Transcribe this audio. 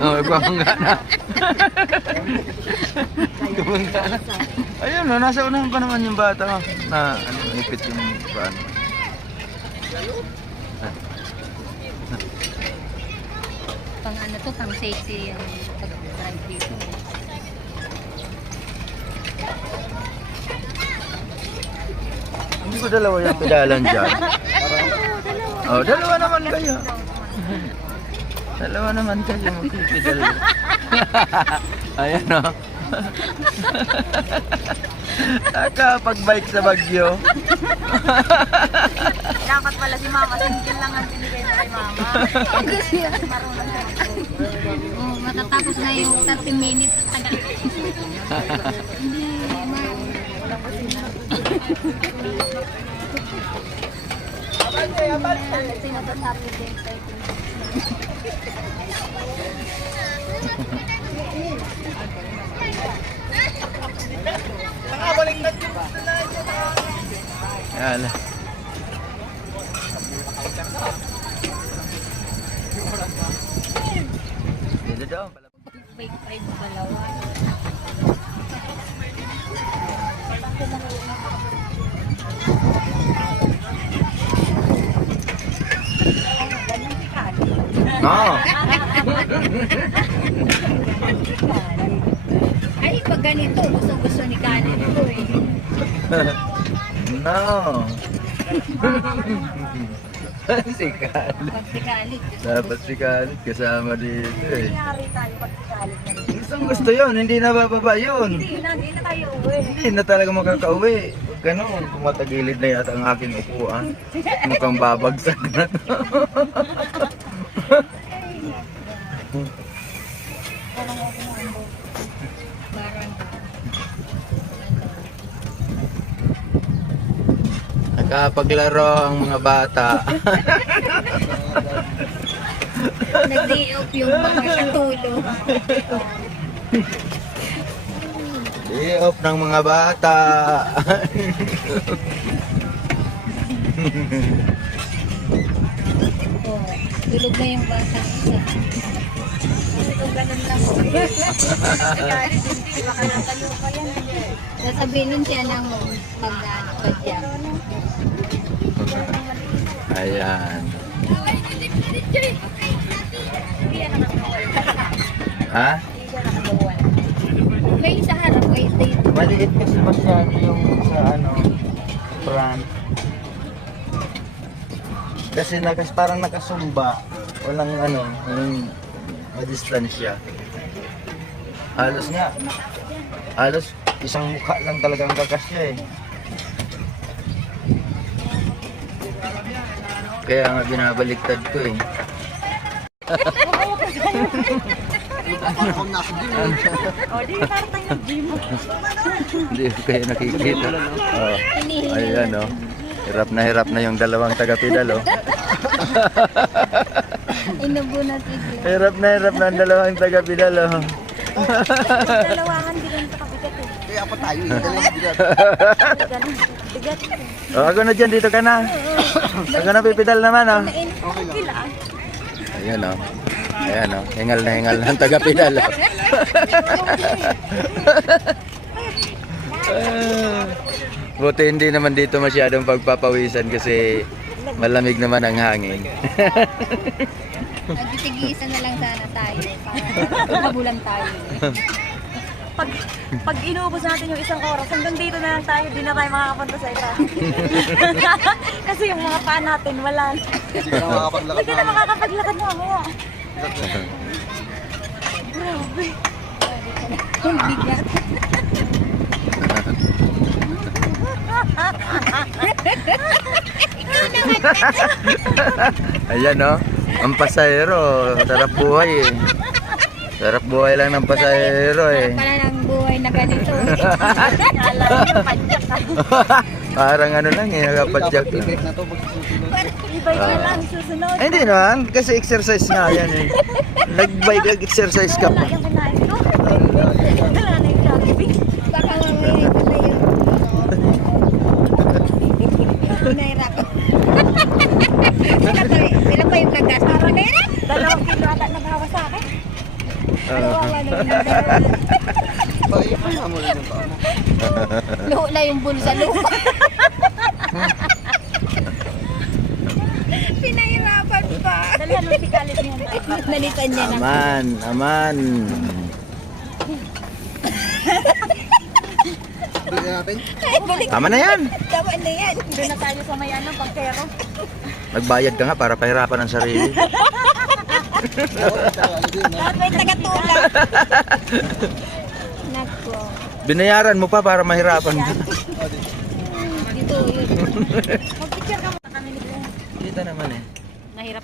Oh, bangga na. Bangga na. Ayun, no, nasa unahan pa naman yung bata. Na, ano, ipit yung paan. Pang ano to, pang safety yung pag-drive dito. Hindi ko dalawa yung pedalan dyan. Oh, dalawa naman kayo. Dalawa naman kayo magpipedal. Ayan o. Nakapag-bike sa Baguio. Dapat pala si mama, single lang ang binigay na kay mama. Marunong na ako. Oh, matatapos na yung 30 minutes at tagal. Hindi, Sinasasabi din tayo. Yan. Dito daw. bike ride dalawa. No. Ay, pag ganito, gusto ni Kani ito eh. No. Sikal. Pag si Kani. Dapat sikalit kasama dito eh. Nangyari tayo pagkakalit na rin. Gustong gusto yun, hindi na bababa yun. Hindi na tayo uwi. Hindi na talaga makakauwi. Ganun, tumatagilid na yata ang aking upuan. Mukhang babagsak na to. Nakapaglaro ang mga bata. Nag-day off yung mga katulog. Day off ng mga bata. Oh, tulog na yung bata isa. Kasi kung ganun lang. Kaya hindi baka natayo pa yan. Sasabihin siya ng pag-badya. Ayan. Ha? May sa harap, wait dito. Maliit kasi masyado yung sa ano, front. Kasi parang nakasumba. Walang ano, walang madistansya. Halos nga. Halos isang mukha lang talagang kakasya eh. Kaya nga binabaliktad ko eh. O, di parang tayo nag-gym. Hindi ko kayo nakikita. Oh, ayan oh. Hirap na yung dalawang taga-pedal oh. Inubunat ito. Hirap na ang dalawang taga-pedal oh. Dalawangan din ang kabigat eh. Kaya pa tayo eh. Dalawang bigat. Ganun. Bigat. Oh, ako na dyan, dito ka na. Ako na pipedal naman oh. Okay lang. Ayan oh. Ayan oh. Hingal na ang taga-pedal oh. Buti hindi naman dito masyadong pagpapawisan kasi malamig naman ang hangin. Nagtitigisa na lang sana tayo. Para mabulan tayo. Pag inubos natin yung isang oras, hanggang dito na lang tayo, di na tayo makakapunta sa iba. Kasi yung mga paa natin, wala na. Hindi ka na makakapaglakad Hindi ka na makakapaglakad mamaya. Grabe. Ang bigat. Ayan oh. Ang pasahero. Sarap buhay eh. Sarap buhay lang ng pasahero eh. Pala ng buhay na ganito. Parang ano lang eh. Nakapadyak lang. I-break na to pag susunod. I-bike na lang, susunod. Ay, hindi naman. Kasi exercise nga yan eh. Nag-bike exercise ka pa. Wala yung kinain ko. Wala na yung Jollibee. Baka mamaya ito na yun. Pinahirapan. Sila pa yung gagastos ko na yan. 2 kilo ata naghawa sa akin. Pakipala mo rin yung paa mo. Luho na yung bulsa, luho. Pinahirapan pa. Dalhan mo si Kalit niya. Nalitan niya na. Aman, aman. Bigyan natin. Ay, balik. Tama na yan. Tama na yan. Doon na tayo sa may ano, pagkero. Magbayad ka nga para pahirapan ang sarili. At may tagatulak. Nako. Binayaran mo pa para mahirapan ka. Dito, yun. Mag-picture ka muna kami ni Glenn. Kita naman eh. Nahirap.